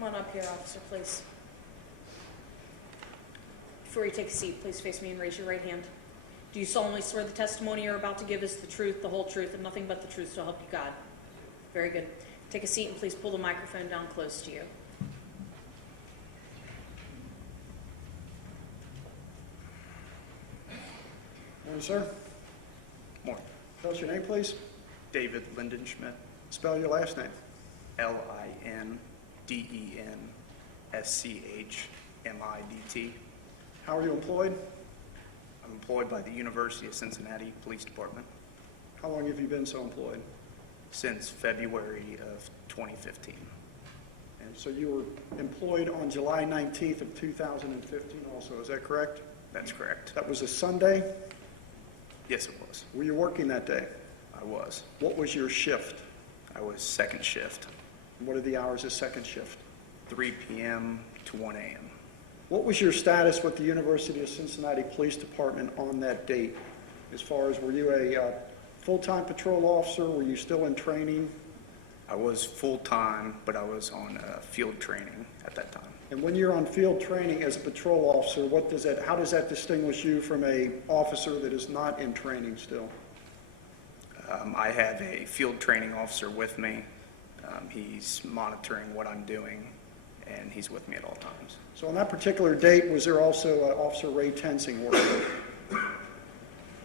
Come on up here, officer, please. Before you take a seat, please face me and raise your right hand. Do you solemnly swear the testimony you're about to give is the truth, the whole truth, and nothing but the truth, so help you God? Very good. Take a seat and please pull the microphone down close to you. Morning, sir. Morning. Tell us your name, please. David Lindenschmidt. Spell your last name. Lindenschmidt. How are you employed? I'm employed by the University of Cincinnati Police Department How long have you been so employed? since February of 2015. And so you were employed on July 19th of 2015 also, is that correct? That's correct. That was a Sunday? Yes, it was. Were you working that day? I was. What was your shift? I was second shift, What are the hours of second shift? 3 p.m. to 1 a.m. What was your status with the University of Cincinnati Police Department on that date? As far as, were you a full-time patrol officer? Were you still in training? I was full-time, but I was on field training at that time. And when you're on field training as a patrol officer, how does that distinguish you from a officer that is not in training still? I have a field training officer with me. He's monitoring what I'm doing, and he's with me at all times. So on that particular date, was there also Officer Ray Tensing working?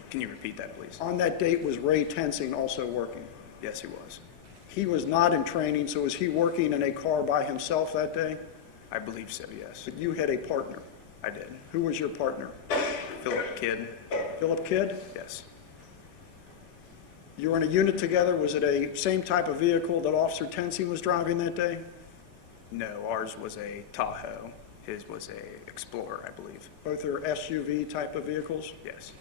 Can you repeat that, please? On that date, was Ray Tensing also working? Yes, he was. He was not in training, so was he working in a car by himself that day? I believe so, yes. But you had a partner. I did. Who was your partner? Philip Kidd? Philip Kidd? Yes. You were in a unit together. Was it a same type of vehicle that Officer Tensing was driving that day? No, ours was a Tahoe. His was a Explorer, I believe. Both are SUV type of vehicles? Yes.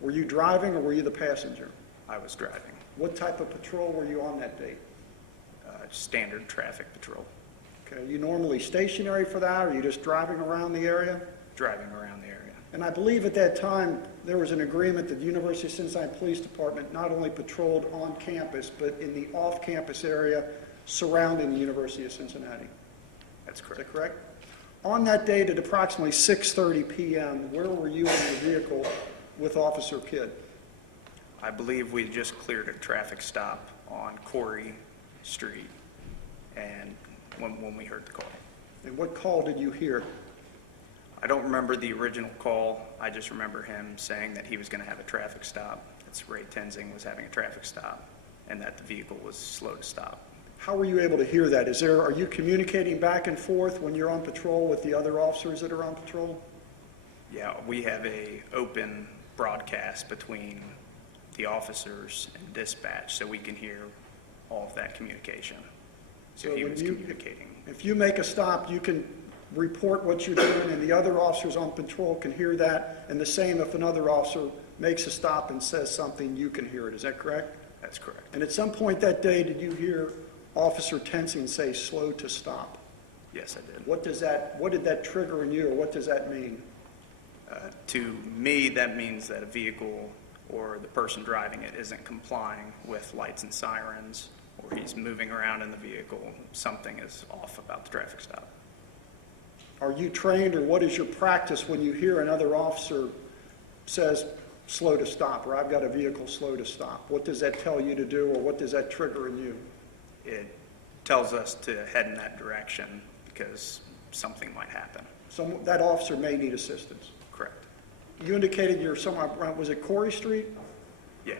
Were you driving or were you the passenger? I was driving. What type of patrol were you on that date? Standard traffic patrol. Okay, you normally stationary for that, or are you just driving around the area? Driving around the area. And I believe at that time, there was an agreement that the University of Cincinnati Police Department not only patrolled on campus, but in the off-campus area surrounding the University of Cincinnati. That's Is correct. that correct? On that date at approximately 6:30 p.m., where were you in your vehicle with Officer Kidd? I believe we just cleared a traffic stop on Corey Street, and when we heard the call. And what call did you hear? I don't remember the original call. I just remember him saying that he was going to have a traffic stop. That's Ray Tensing was having a traffic stop, and that the vehicle was slow to stop. How were you able to hear that? Are you communicating back and forth when you're on patrol with the other officers that are on patrol? Yeah, we have a open broadcast between the officers and dispatch, so we can hear all of that communication. So he when was communicating. If you make a stop, you can report what you're doing, and the other officers on patrol can hear that, and the same if another officer makes a stop and says something, you can hear it. Is that correct? That's correct. And at some point that day, did you hear Officer Tensing say slow to stop? Yes, I did. What did that trigger in you, or what does that mean? To me, that means that a vehicle or the person driving it isn't complying with lights and sirens, or he's moving around in the vehicle. Something is off about the traffic stop. Are you trained, or what is your practice when you hear another officer says slow to stop, or I've got a vehicle slow to stop? What does that tell you to do, or what does that trigger in you? It tells us to head in that direction because something might happen. That officer may need assistance. Correct. You indicated you're somewhere around, was it Corey Street? Yeah.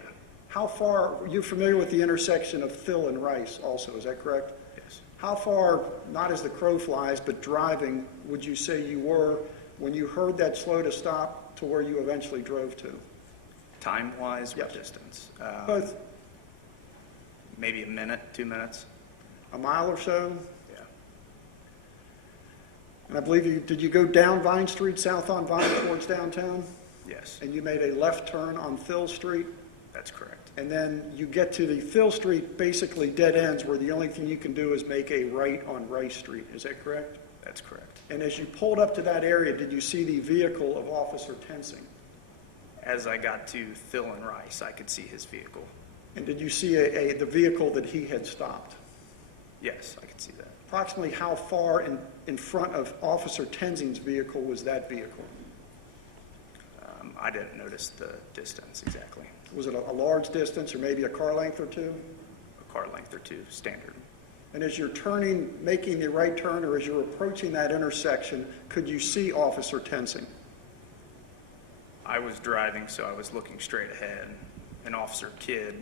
How far, are you familiar with the intersection of Thill and Rice also, is that correct? Yes. How far, not as the crow flies, but driving, would you say you were when you heard that slow to stop to where you eventually drove to? Time-wise or Yes. distance? Both. Maybe a minute, 2 minutes. A mile or so? Yeah. And I believe did you go down Vine Street, south on Vine towards downtown? Yes, And you made a left turn on Thill Street? that's correct. And then you get to the Thill Street, basically dead ends, where the only thing you can do is make a right on Rice Street. Is that correct? That's correct. And as you pulled up to that area, did you see the vehicle of Officer Tensing? As I got to Thill and Rice, I could see his vehicle. And did you see the vehicle that he had stopped? Yes, I could see that. Approximately how far in front of Officer Tenzing's vehicle was that vehicle? I didn't notice the distance exactly. Was it a large distance or maybe a car length or two? A car length or two, standard. And as you're turning, making the right turn, or as you're approaching that intersection, could you see Officer Tenzing? I was driving, so I was looking straight ahead. And Officer Kidd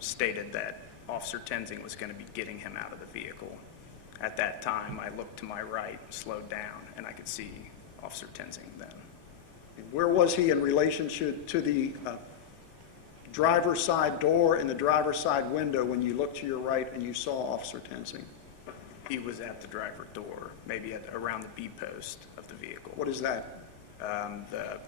stated that Officer Tenzing was going to be getting him out of the vehicle. At that time, I looked to my right, slowed down, and I could see Officer Tenzing then. And where was he in relationship to the driver's side door and the driver's side window when you looked to your right and you saw Officer Tenzing? He was at the driver door, maybe around the B post of the vehicle. What is that? The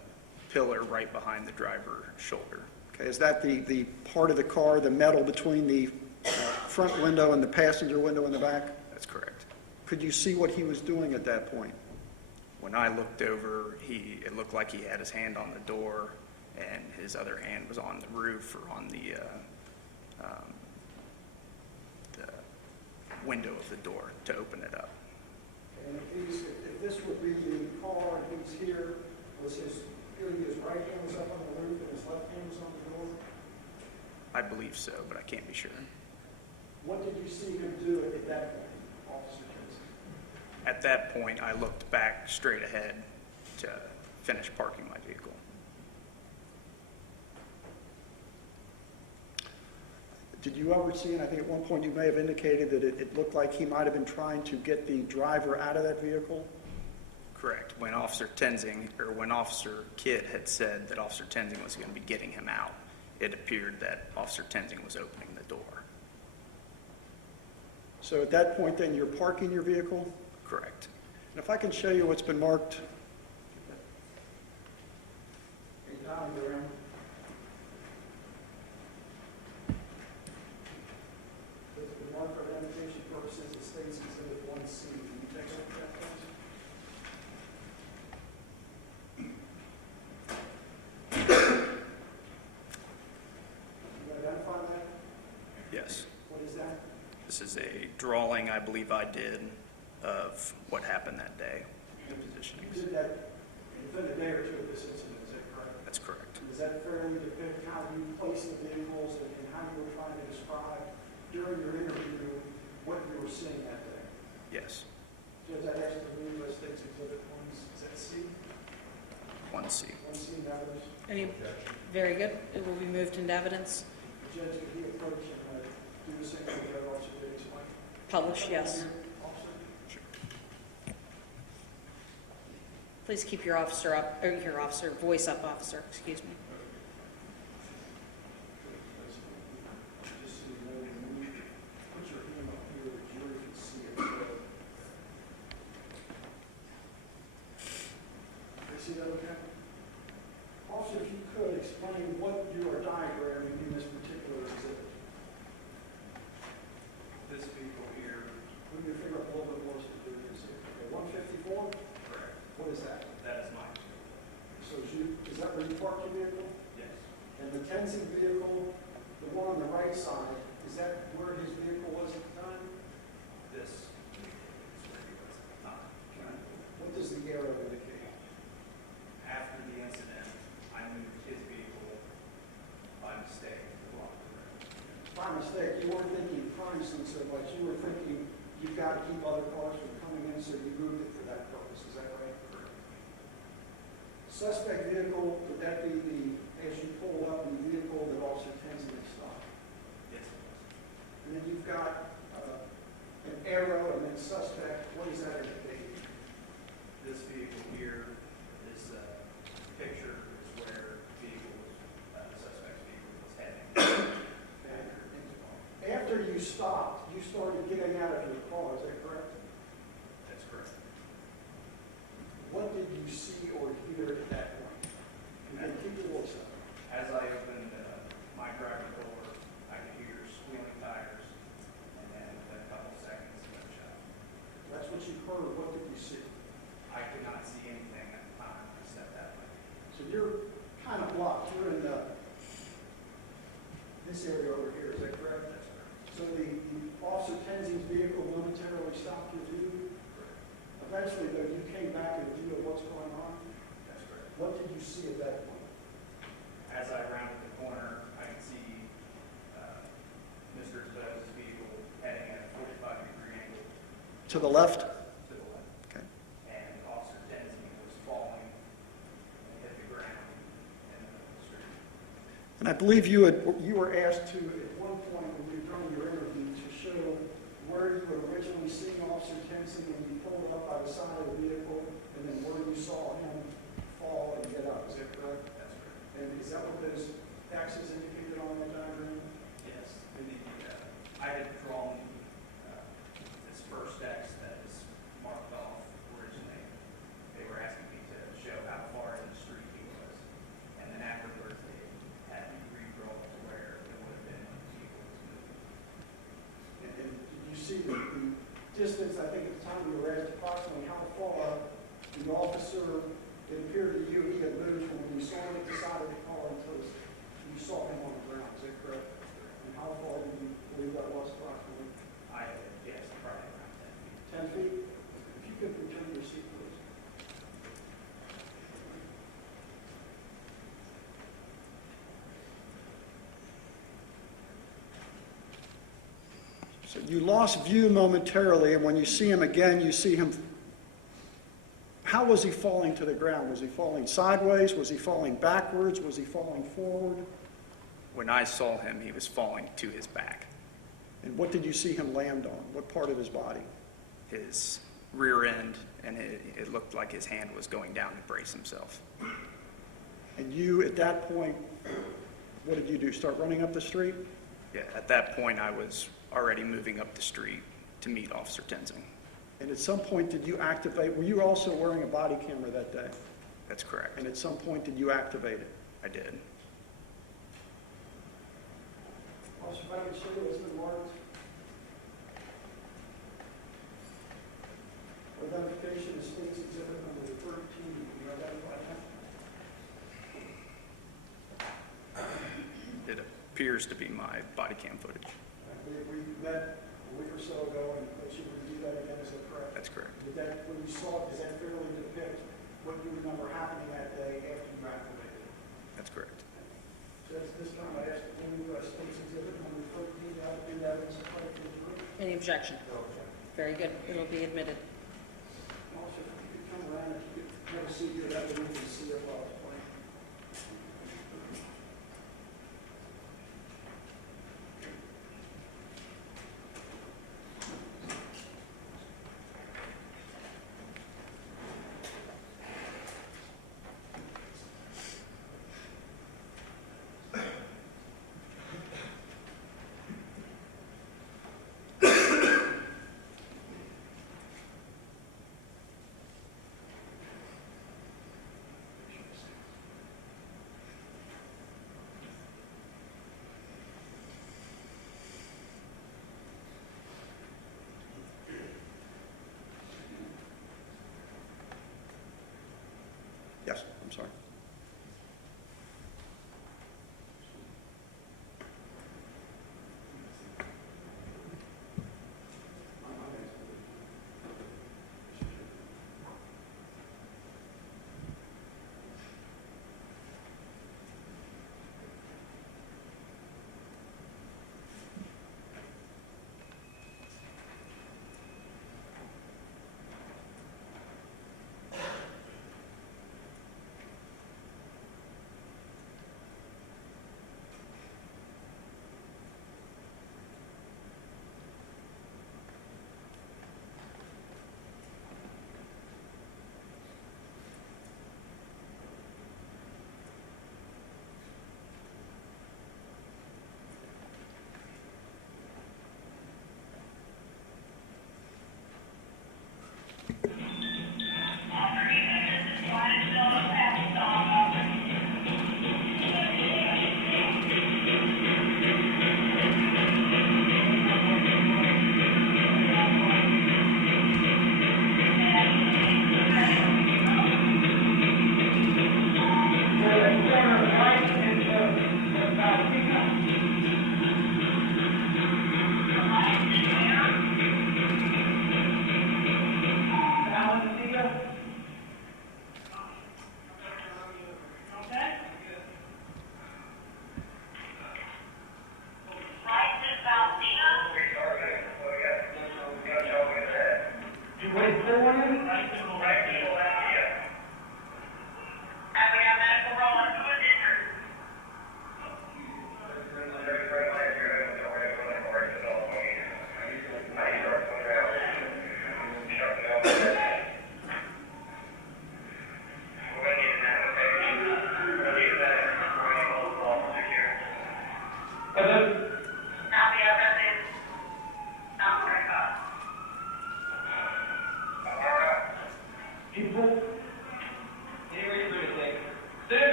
pillar right behind the driver's shoulder. Okay, is that the part of the car, the metal between the front window and the passenger window in the back? That's correct. Could you see what he was doing at that point? When I looked over, it looked like he had his hand on the door, and his other hand was on the roof or on the window of the door to open it up. And if this would be the car and he's here, was his right hand was up on the roof and his left hand was on the door? I believe so, but I can't be sure. What did you see him do at that point, Officer Tenzing? At that point, I looked back straight ahead to finish parking my vehicle. Did you ever see, and I think at one point you may have indicated that it looked like he might have been trying to get the driver out of that vehicle? Correct. When Officer Kidd had said that Officer Tenzing was going to be getting him out, it appeared that Officer Tenzing was opening the door. So at that point then, you're parking your vehicle? Correct. And if I can show you what's been marked. The mark for identification purposes, it states Exhibit 1C. Can you take a look at that, please? You identify that? Yes. What is that? This is a drawing I believe I did of what happened that day, the positionings. You did that within a day or two of this incident, is that correct? That's correct. Does that fairly depict how you placed the vehicles and how you were trying to describe during your interview what you were seeing that day? Yes. Judge, I asked to read West State's Exhibit 1, is that C? 1C. 1C in evidence. Very good. It will be moved into evidence. Judge, could he approach and do the same thing the other officer did, explain? Publish, yes. Officer? Please keep your voice up, officer, excuse me. Just so you know, when you put your hand up here, the jury can see it. You see that okay? Officer, if you could explain what you are diagramming in this particular exhibit. This vehicle here, Move your finger up a little bit more so you can see it. Okay, 154? correct. What is that? That is mine. So is that where you parked your vehicle? Yes. And the Tenzing vehicle, the one on the right side, is that where his vehicle was at the time? This vehicle is where he was at the time. What does the arrow indicate? After the incident, I moved his vehicle by mistake to block the road. By mistake, you weren't thinking crime scene so much, you were thinking you've got to keep other cars from coming in, so you moved it for that purpose, is that right? Correct. Suspect vehicle, would that be as you pull up, the vehicle that Officer Tenzing had stopped? Yes, it was. And then you've got an arrow and then suspect, what does that indicate? This vehicle here, this picture is where the suspect's vehicle was heading. After you stopped, you started getting out of your car, is that correct? That's correct. What did you see or hear at that point? And keep your voice up. As I opened my driver door, I could hear squealing tires, and then within a couple seconds, gunshot. That's what you heard. What did you see? I could not see anything at the time I stepped that way. So you're kind of blocked. You're in this area over here. Is that correct? That's correct. So the Officer Tenzing's vehicle momentarily stopped your view? Eventually, though, you came back in view of what's going on? That's correct. What did you see at that point? As I rounded the corner, I could see Mr. DuBose's vehicle heading at a 45-degree angle To the left? to the left. Okay. And Officer Tenzing was falling and hit the ground in the middle of the street. And I believe you were asked to, at one point when you were during your interview, to show where you had originally seen Officer Tenzing when you pulled up by the side of the vehicle, and then where you saw him fall and get up. Is that correct? That's correct. And is that what those X's indicated on that diagram? Yes. I had drawn this first X that is marked off originally. They were asking me to show how far in the street he was. And then afterwards, they had me redraw to where it would have been when the vehicle was moving. And did you see the distance, I think at the time you were asked approximately how far the officer, it appeared to you, he had moved from when you saw him at the side of the car until you saw him on the ground, is that correct? And how far did you believe that was approximately? I had guessed probably around 10 feet. 10 feet? If you could return your seat, please. So you lost view momentarily, and when you see him again, you see him. How was he falling to the ground? Was he falling sideways? Was he falling backwards? Was he falling forward? When I saw him, he was falling to his back. And what did you see him land on? What part of his body? His rear end, and it looked like his hand was going down to brace himself. And you, at that point, what did you do? Start running up the street? Yeah, at that point, I was already moving up the street to meet Officer Tenzing. And at some point, did you activate? Were you also wearing a body camera that day? That's correct. And at some point, did you activate it? I did. Officer, if I can show you what's been marked. Identification of state's exhibit number 13. Can you identify that? It appears to be my body cam footage. We met a week or so ago and let you review that again, is that correct? That's correct. Did that, when you saw it, does that fairly depict what you remember happening that day after you activated it? That's correct. So this time I asked the new state's exhibit number 13 out of the evidence of fight for the group. Any objection? Very good. It'll be admitted. Also, if you could come around, if you could have a seat here, that way we can see it while it's playing. Yes, I'm sorry.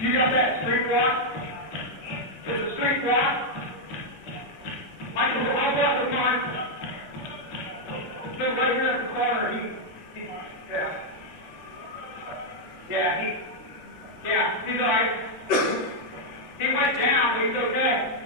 You got that street block? There's a street block. Michael, I'll block the time. Still right here at the corner. He's all right. He went down, but he's okay.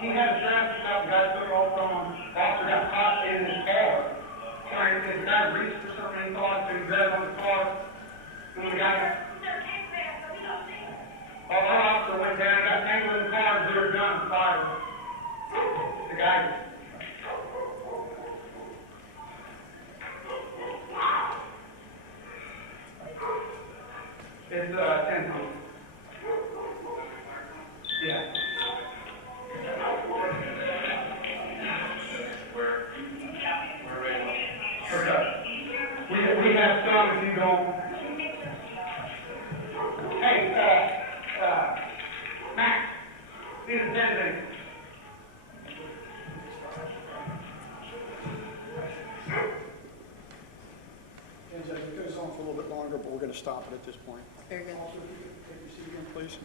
He had a traffic stop, the guy took off from him, officer got caught in his car. The guy reached for something, he thought, so he grabbed on the car, and the guy, our officer went down, got tangled in the car, and drew a gun and fired. The guy, it's 10 feet. Yeah. We have some if you don't. Hey, Max, these are 10 things. It goes on for a little bit longer, but we're going to stop it at this point. Very good. Officer, take your seat again, please.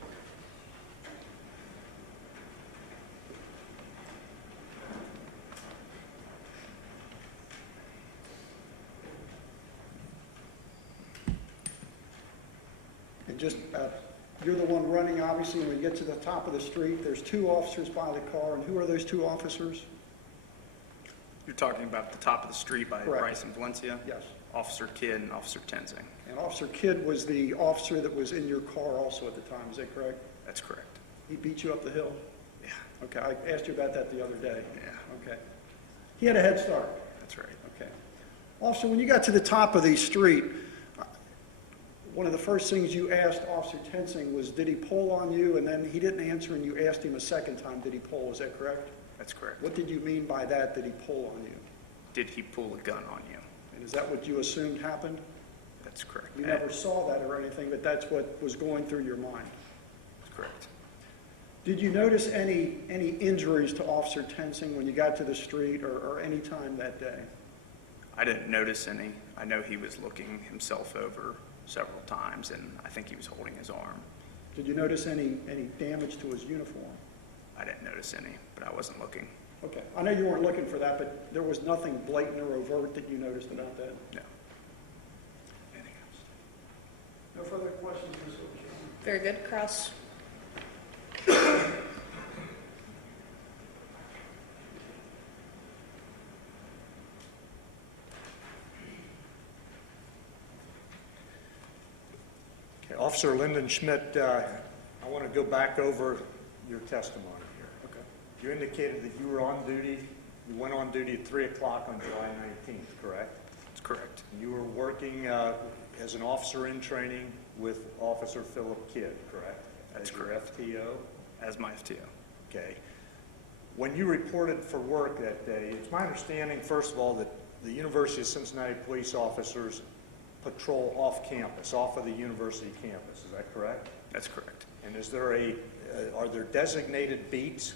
And just, you're the one running, obviously, when you get to the top of the street, there's two officers by the car, and who are those two officers? You're talking about the top of the street by Correct. Bryce and Valencia? Yes. Officer Kidd and Officer Tenzing. And Officer Kidd was the officer that was in your car also at the time, is that correct? That's correct. He beat you up the hill? Yeah, Okay, I asked you about that the other day. yeah, Okay. He had a head start? that's right. Okay. Officer, when you got to the top of the street, one of the first things you asked Officer Tenzing was, did he pull on you? And then he didn't answer, and you asked him a second time, did he pull? Is that correct? That's correct. What did you mean by that, did he pull on you? Did he pull a gun on you? And is that what you assumed happened? That's correct. You never saw that or anything, but that's what was going through your mind. That's correct. Did you notice any injuries to Officer Tenzing when you got to the street or any time that day? I didn't notice any. I know he was looking himself over several times, and I think he was holding his arm. Did you notice any damage to his uniform? I didn't notice any, but I wasn't looking. Okay. I know you weren't looking for that, but there was nothing blatant or overt that you noticed about that? No. Anything else? No further questions, Ms. O'Keefe? Very good. Cross. Officer Lindenschmidt, I want to go back over your testimony here. Okay. You indicated that you were on duty, you went on duty at 3 o'clock on July 19th, correct? That's correct. You were working as an officer in training with Officer Philip Kidd, correct? That's As your correct. FTO? As my FTO. Okay. When you reported for work that day, it's my understanding, first of all, that the University of Cincinnati police officers patrol off campus, off of the university campus. Is that correct? That's correct. And is there are there designated beats?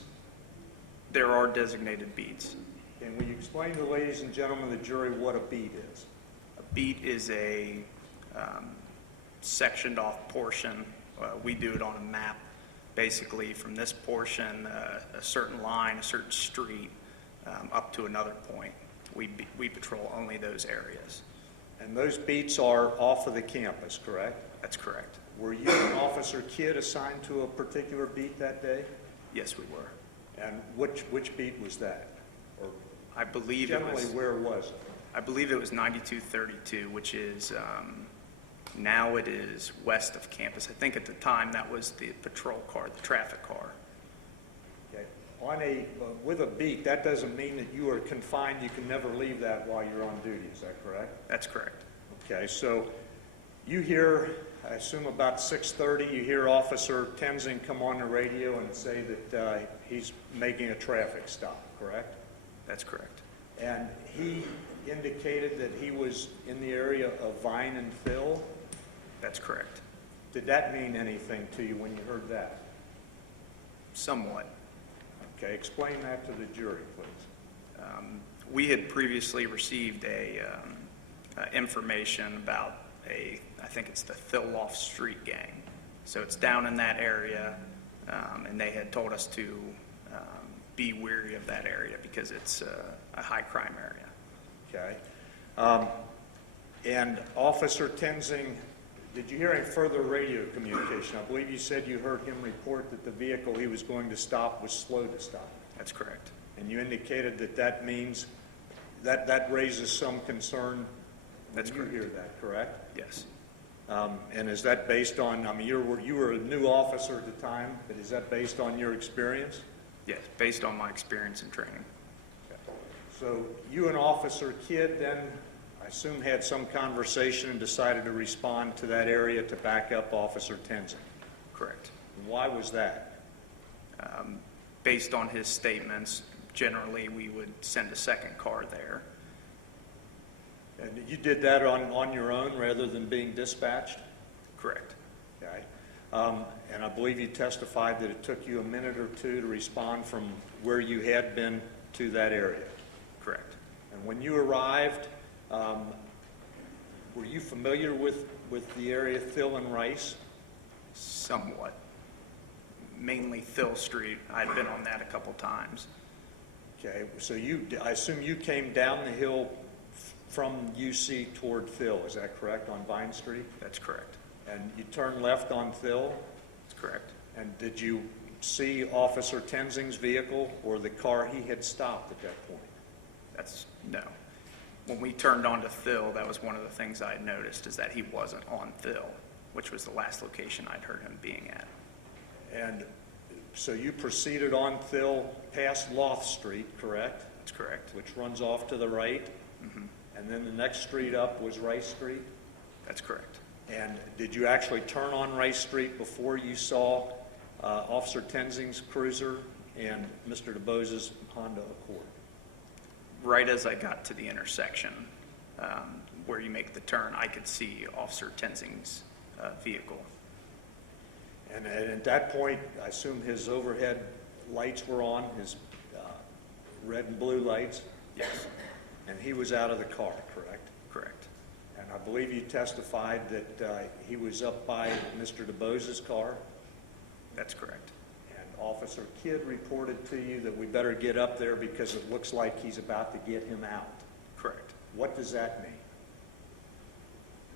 There are designated beats. And will you explain to the ladies and gentlemen of the jury what a beat is? A beat is a sectioned off portion. We do it on a map. Basically, from this portion, a certain line, a certain street, up to another point. We patrol only those areas. And those beats are off of the campus, correct? That's correct. Were you and Officer Kidd assigned to a particular beat that day? Yes, we were. And which beat was that? Or I believe it generally, was. where was it? I believe it was 9232, which is now it is west of campus. I think at the time that was the patrol car, the traffic car. Okay. With a beat, that doesn't mean that you are confined. You can never leave that while you're on duty. Is that correct? That's correct. Okay. So you hear, I assume about 6:30, you hear Officer Tenzing come on the radio and say that he's making a traffic stop. Correct? That's correct. And he indicated that he was in the area of Vine and Phil. That's correct. Did that mean anything to you when you heard that? Somewhat. Okay, explain that to the jury, please. We had previously received information about I think it's the Phil-Loft Street gang. So it's down in that area, and they had told us to be wary of that area because it's a high crime area. Okay. And Officer Tenzing, did you hear any further radio communication? I believe you said you heard him report that the vehicle he was going to stop was slow to stop. That's correct. And you indicated that that means that raises some concern. That's when correct. You hear that, correct? Yes. And is that based on, I mean, you were a new officer at the time, but is that based on your experience? Yes, based on my experience and training. So you and Officer Kidd then, I assume, had some conversation and decided to respond to that area to back up Officer Tenzing. Correct. Why was that? Based on his statements, generally we would send a second car there. And you did that on your own rather than being dispatched? Correct. Okay. And I believe you testified that it took you a minute or two to respond from where you had been to that area. Correct. And when you arrived, were you familiar with the area Thill and Rice? Somewhat. Mainly Thill Street. I'd been on that a couple times. Okay, so I assume you came down the hill from UC toward Thill, is that correct, on Vine Street? That's correct. And you turned left on Thill? That's correct. And did you see Officer Tenzing's vehicle or the car he had stopped at that point? No. When we turned onto Thill, that was one of the things I had noticed, is that he wasn't on Thill, which was the last location I'd heard him being at. And so you proceeded on Thill past Loth Street, correct? That's correct. Which runs off to the right? Mm-hmm. And then the next street up was Rice Street? That's correct. And did you actually turn on Rice Street before you saw Officer Tenzing's cruiser and Mr. DuBose's Honda Accord? Right as I got to the intersection where you make the turn, I could see Officer Tenzing's vehicle. And at that point, I assume his overhead lights were on, his red and blue lights? Yes. And he was out of the car, correct? Correct. And I believe you testified that he was up by Mr. DuBose's car? That's correct. And Officer Kidd reported to you that we better get up there because it looks like he's about to get him out. Correct. What does that mean?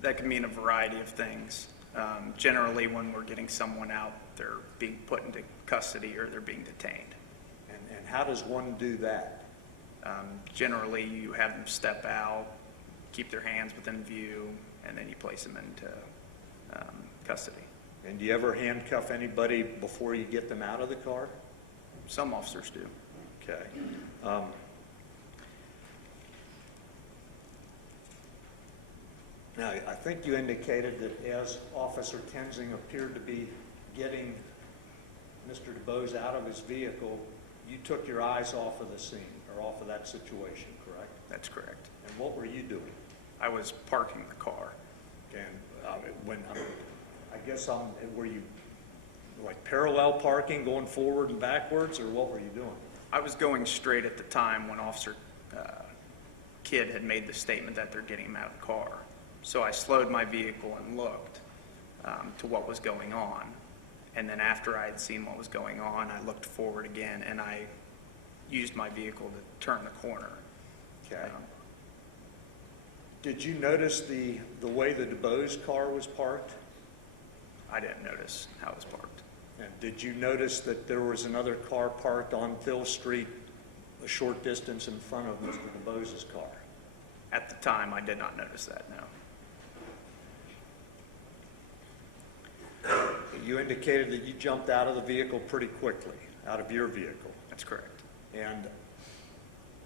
That can mean a variety of things. Generally, when we're getting someone out, they're being put into custody or they're being detained. And how does one do that? Generally, you have them step out, keep their hands within view, and then you place them into custody. And do you ever handcuff anybody before you get them out of the car? Some officers do. Okay. Now, I think you indicated that as Officer Tenzing appeared to be getting Mr. DuBose out of his vehicle, you took your eyes off of the scene, or off of that situation, correct? That's correct. And what were you doing? I was parking the car. And were you like parallel parking, going forward and backwards, or what were you doing? I was going straight at the time when Officer Kidd had made the statement that they're getting him out of the car. So I slowed my vehicle and looked to what was going on. And then after I had seen what was going on, I looked forward again and I used my vehicle to turn the corner. Okay. Did you notice the way the DuBose car was parked? I didn't notice how it was parked. And did you notice that there was another car parked on Phil Street a short distance in front of Mr. DuBose's car? At the time, I did not notice that, no. You indicated that you jumped out of the vehicle pretty quickly, out of your vehicle. That's correct. And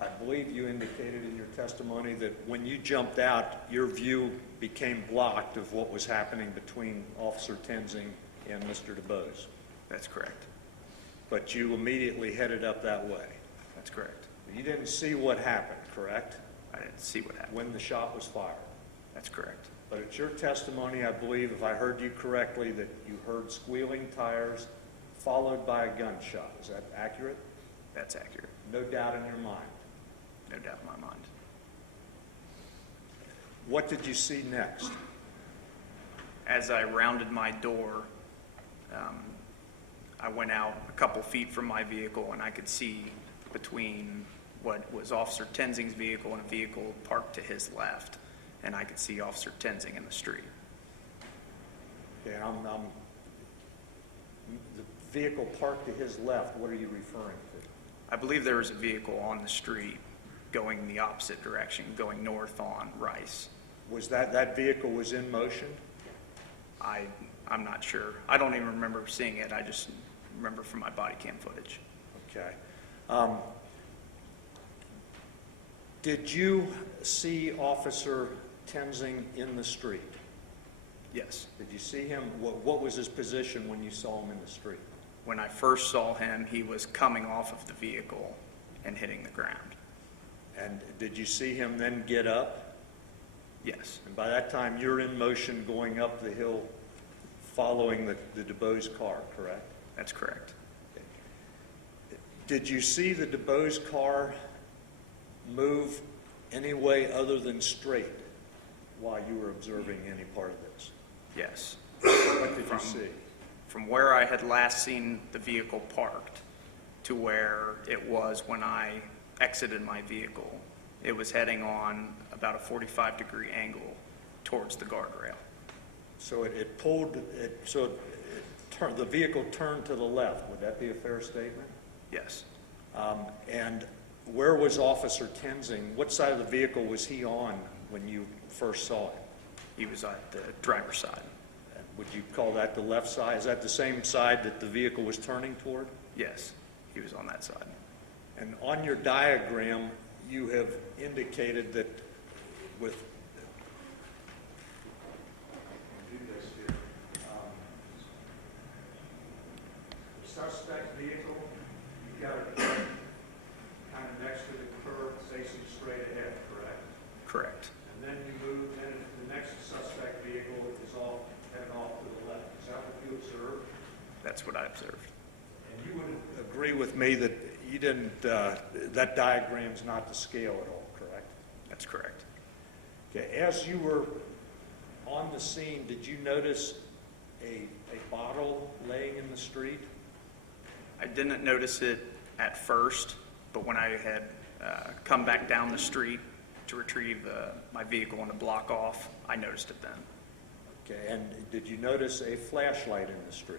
I believe you indicated in your testimony that when you jumped out, your view became blocked of what was happening between Officer Tenzing and Mr. DuBose. That's correct. But you immediately headed up that way. That's correct. You didn't see what happened, correct? I didn't see what happened. When the shot was fired. That's correct. But it's your testimony, I believe, if I heard you correctly, that you heard squealing tires followed by a gunshot. Is that accurate? That's accurate. No doubt in your mind. No doubt in my mind. What did you see next? As I rounded my door, I went out a couple feet from my vehicle and I could see between what was Officer Tenzing's vehicle and a vehicle parked to his left. And I could see Officer Tenzing in the street. Okay, the vehicle parked to his left, what are you referring to? I believe there was a vehicle on the street going the opposite direction, going north on Rice. Was that vehicle was in motion? I'm not sure. I don't even remember seeing it. I just remember from my body cam footage. Okay. Did you see Officer Tenzing in the street? Yes. Did you see him? What was his position when you saw him in the street? When I first saw him, he was coming off of the vehicle and hitting the ground. And did you see him then get up? Yes. And by that time, you're in motion going up the hill following the DuBose car, correct? That's correct. Did you see the DuBose car move any way other than straight while you were observing any part of this? Yes. What did you see? From where I had last seen the vehicle parked to where it was when I exited my vehicle, it was heading on about a 45-degree angle towards the guardrail. So the vehicle turned to the left. Would that be a fair statement? Yes. And where was Officer Tenzing? What side of the vehicle was he on when you first saw him? He was at the driver's side. And would you call that the left side? Is that the same side that the vehicle was turning toward? Yes, he was on that side. And on your diagram, you have indicated that with the suspect vehicle, you've got it kind of next to the curb facing straight ahead, correct? Correct. And then you move, and the next suspect vehicle is heading off to the left. Is that what you observed? That's what I observed. And you would agree with me that you didn't, that diagram's not to scale at all, correct? That's correct. Okay, as you were on the scene, did you notice a bottle laying in the street? I didn't notice it at first, but when I had come back down the street to retrieve my vehicle and to block off, I noticed it then. Okay, and did you notice a flashlight in the street?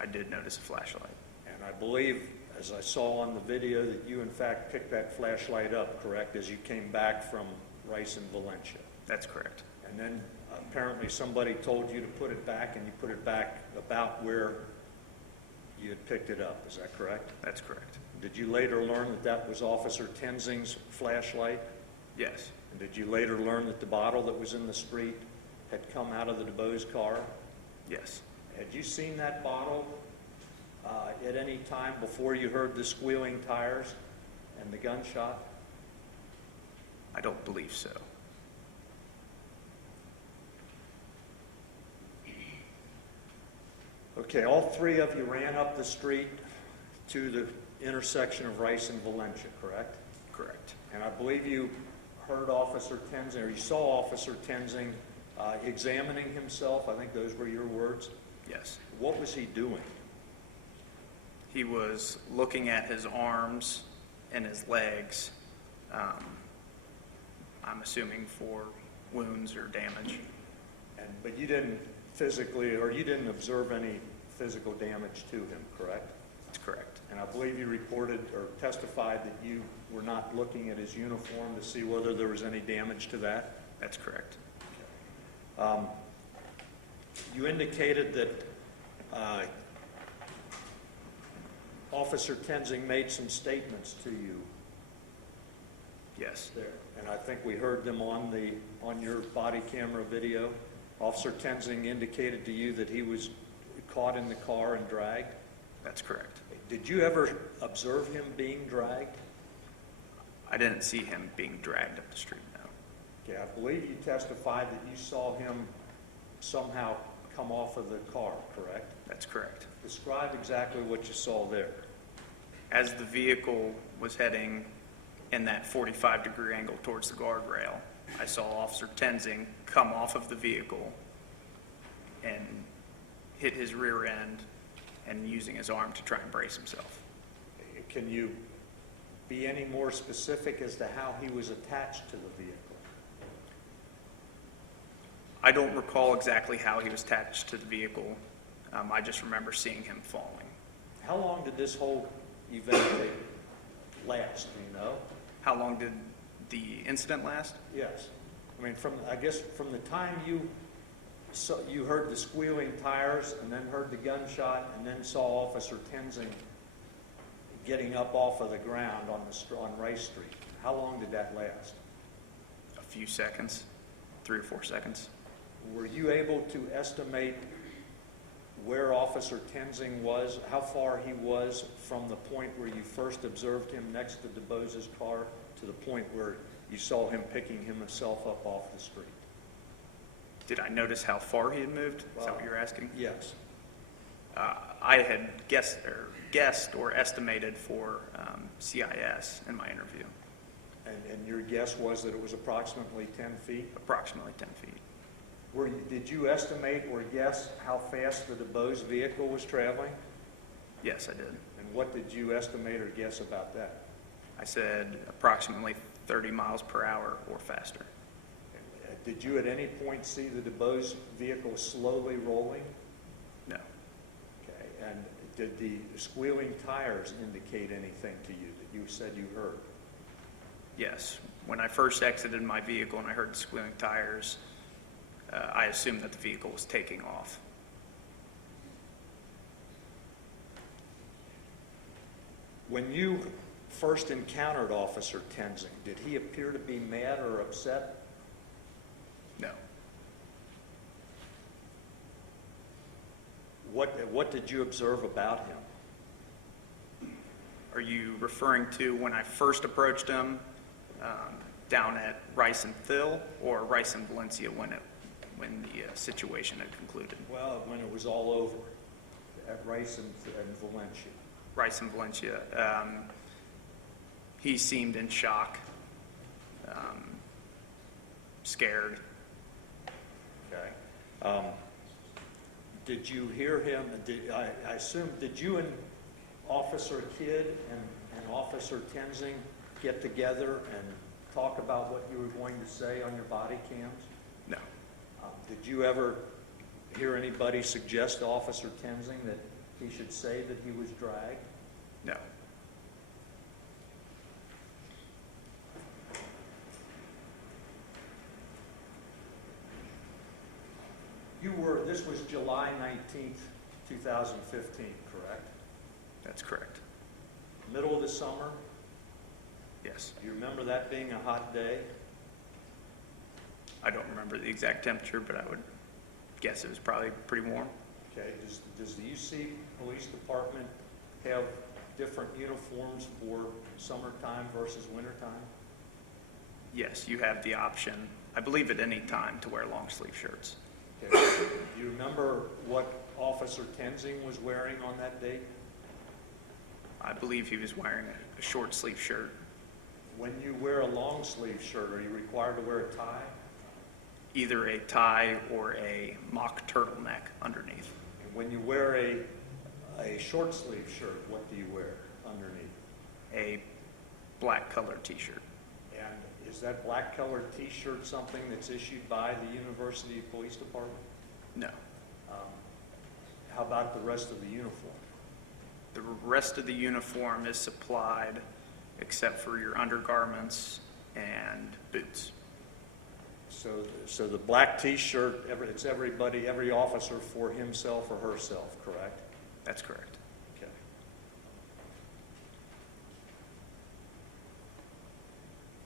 I did notice a flashlight. And I believe, as I saw on the video, that you in fact picked that flashlight up, correct, as you came back from Rice and Valencia? That's correct. And then apparently somebody told you to put it back, and you put it back about where you had picked it up. Is that correct? That's correct. Did you later learn that that was Officer Tenzing's flashlight? Yes, And did you later learn that the bottle that was in the street had come out of the DuBose car? yes. Had you seen that bottle at any time before you heard the squealing tires and the gunshot? I don't believe so. Okay, all three of you ran up the street to the intersection of Rice and Valencia, correct? Correct. And I believe you heard Officer Tenzing, or you saw Officer Tenzing examining himself. I think those were your words. Yes. What was he doing? He was looking at his arms and his legs, I'm assuming for wounds or damage. But you didn't physically, or you didn't observe any physical damage to him, correct? That's correct. And I believe you reported or testified that you were not looking at his uniform to see whether there was any damage to that? That's correct. You indicated that Officer Tenzing made some statements to you Yes, there, and I think we heard them on your body camera video. Officer Tenzing indicated to you that he was caught in the car and dragged. that's correct. Did you ever observe him being dragged? I didn't see him being dragged up the street, no. Okay, I believe you testified that you saw him somehow come off of the car, correct? That's correct. Describe exactly what you saw there. As the vehicle was heading in that 45-degree angle towards the guardrail, I saw Officer Tenzing come off of the vehicle and hit his rear end and using his arm to try and brace himself. Can you be any more specific as to how he was attached to the vehicle? I don't recall exactly how he was attached to the vehicle. I just remember seeing him falling. How long did this whole event last, do you know? How long did the incident last? Yes. I mean, I guess from the time you heard the squealing tires and then heard the gunshot and then saw Officer Tenzing getting up off of the ground on Rice Street, how long did that last? A few seconds, 3 or 4 seconds. Were you able to estimate where Officer Tenzing was, how far he was from the point where you first observed him next to DuBose's car to the point where you saw him picking himself up off the street? Did I notice how far he had moved? Is that what you're asking? Yes. I had guessed or estimated for CIS in my interview, And your guess was that it was approximately 10 feet? approximately 10 feet. Did you estimate or guess how fast the DuBose vehicle was traveling? Yes, I did. And what did you estimate or guess about that? I said approximately 30 miles per hour or faster. Did you at any point see the DuBose vehicle slowly rolling? No, Okay. And did the squealing tires indicate anything to you that you said you heard? yes. When I first exited my vehicle and I heard the squealing tires, I assumed that the vehicle was taking off. When you first encountered Officer Tenzing, did he appear to be mad or upset? No. What did you observe about him? Are you referring to when I first approached him down at Rice and Thill, or Rice and Valencia when the situation had concluded? Well, when it was all over at Rice and Valencia. Rice and Valencia. He seemed in shock, scared. Okay. Did you hear him, I assume, did you and Officer Kidd and Officer Tenzing get together and talk about what you were going to say on your body cams? No. Did you ever hear anybody suggest to Officer Tenzing that he should say that he was dragged? No. This was July 19th, 2015, correct? That's correct. Middle of the summer? Yes. Do you remember that being a hot day? I don't remember the exact temperature, but I would guess it was probably pretty warm. Okay, does the UC Police Department have different uniforms for summertime versus wintertime? Yes, you have the option, I believe at any time, to wear long sleeve shirts. Okay. Do you remember what Officer Tenzing was wearing on that date? I believe he was wearing a short sleeve shirt. When you wear a long sleeve shirt, are you required to wear a tie? Either a tie or a mock turtleneck underneath. And when you wear a short sleeve shirt, what do you wear underneath? A black colored t-shirt. And is that black colored t-shirt something that's issued by the University Police Department? No. How about the rest of the uniform? The rest of the uniform is supplied except for your undergarments and boots. So the black t-shirt, it's everybody, every officer for himself or herself, correct? That's correct. Okay.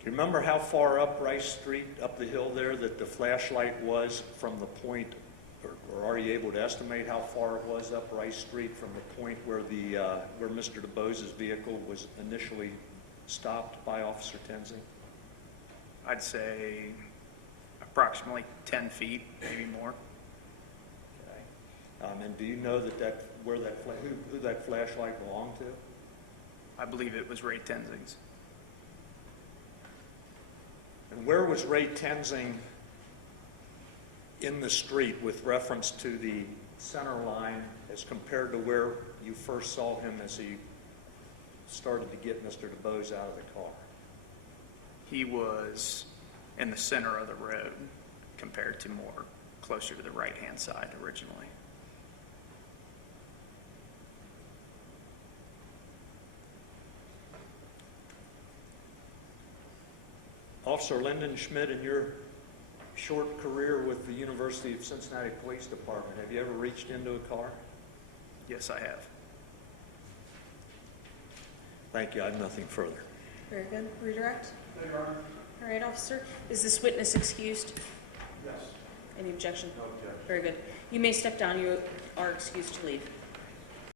Do you remember how far up Rice Street, up the hill there, that the flashlight was from the point, or are you able to estimate how far it was up Rice Street from the point where where Mr. DuBose's vehicle was initially stopped by Officer Tenzing? I'd say approximately 10 feet, maybe more. Okay. And do you know who that flashlight belonged to? I believe it was Ray Tenzing's. And where was Ray Tenzing in the street with reference to the center line as compared to where you first saw him as he started to get Mr. DuBose out of the car? He was in the center of the road compared to more closer to the right-hand side originally. Officer Lindenschmidt, in your short career with the University of Cincinnati Police Department, have you ever reached into a car? Yes, I have. Thank you. I have nothing further. Very good. Redirect? All right, officer. Is this witness excused? Yes. Any objection? No objection. Very good. You may step down. You are excused to leave.